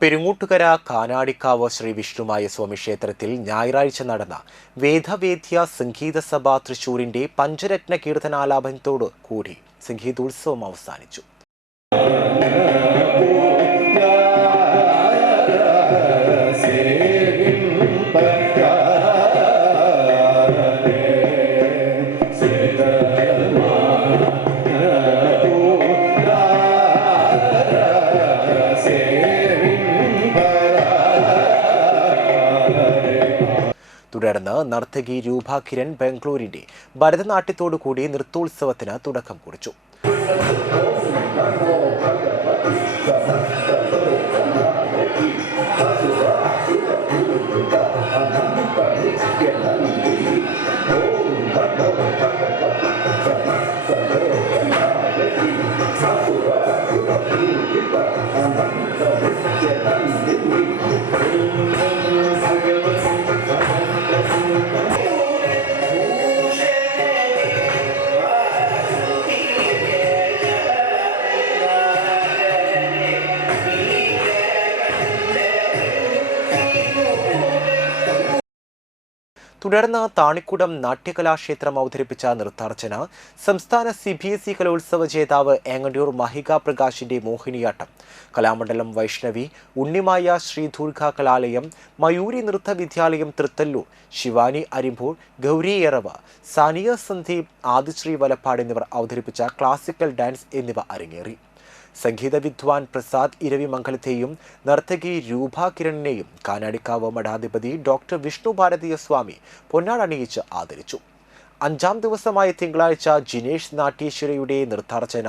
പെരുങ്ങൂട്ടുകര കാനാടിക്കാവ് ശ്രീ വിഷ്ണുമായ സ്വാമി ക്ഷേത്രത്തിൽ ഞായറാഴ്ച നടന്ന വേദവേദ്യ സംഗീത സഭ തൃശൂരിന്റെ പഞ്ചരത്ന കീർത്തനാലാപനത്തോടു കൂടി സംഗീതോത്സവം അവസാനിച്ചു. തുടർന്ന് നർത്തകി രൂപ കിരൺ ഭരതനാട്യത്തോടു കൂടി നൃത്തോത്സവത്തിന് തുടക്കം കുറിച്ചു. തുടർന്ന് താണിക്കുടം നാട്യകലാക്ഷേത്രം അവതരിപ്പിച്ച നൃത്താർച്ചന സംസ്ഥാന സി ബി എസ് ഇ കലോത്സവ ജേതാവ് ഏങ്ങണ്ടിയൂർ മഹിക പ്രകാശിന്റെ മോഹിനിയാട്ടം കലാമണ്ഡലം വൈഷ്ണവി ഉണ്ണിമായ ശ്രീ ദുർഗ കലാലയം മയൂരി നൃത്ത വിദ്യാലയം തൃത്തല്ലൂർ ശിവാനി അരിമ്പൂർ ഗൗരി എറവ സാനിയ സന്ദീപ് ആദിശ്രീ വലപ്പാട് എന്നിവർ അവതരിപ്പിച്ച ക്ലാസിക്കൽ ഡാൻസ് എന്നിവ അരങ്ങേറി. സംഗീത വിദ്വാൻ പ്രസാദ് ഇരവിമംഗലത്തെയും നർത്തകി രൂപ കിരണിനെയും കാനാടിക്കാവ് മഠാധിപതി ഡോക്ടർ വിഷ്ണു ഭാരതീയ സ്വാമി പൊന്നാടണിയിച്ച് ആദരിച്ചു. അഞ്ചാം ദിവസമായ തിങ്കളാഴ്ച ജിനേഷ് നാട്യേശ്വരയുടെ നൃത്താർച്ചന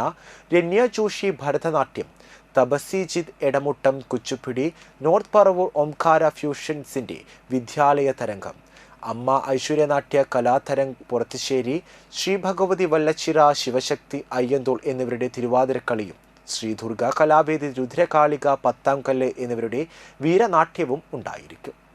രമ്യ ജോഷി ഭരതനാട്യം തപസിജിത് എടമുട്ടം കുച്ചുപ്പിടി നോർത്ത് പറവൂർ ഓംകാര ഫ്യൂഷൻസിന്റെ വിദ്യാലയ തരംഗം അമ്മ ഐശ്വര്യനാട്യ കലാതരംഗ് പുറത്തുശ്ശേരി ശ്രീഭഗവതി വല്ലച്ചിറ ശിവശക്തി അയ്യന്തോൾ എന്നിവരുടെ തിരുവാതിരക്കളിയും ശ്രീ ദുർഗ കലാവേദി രുദ്രകാളിക പത്താംകല്ല് എന്നിവരുടെ വീരനാട്യവും ഉണ്ടായിരിക്കും.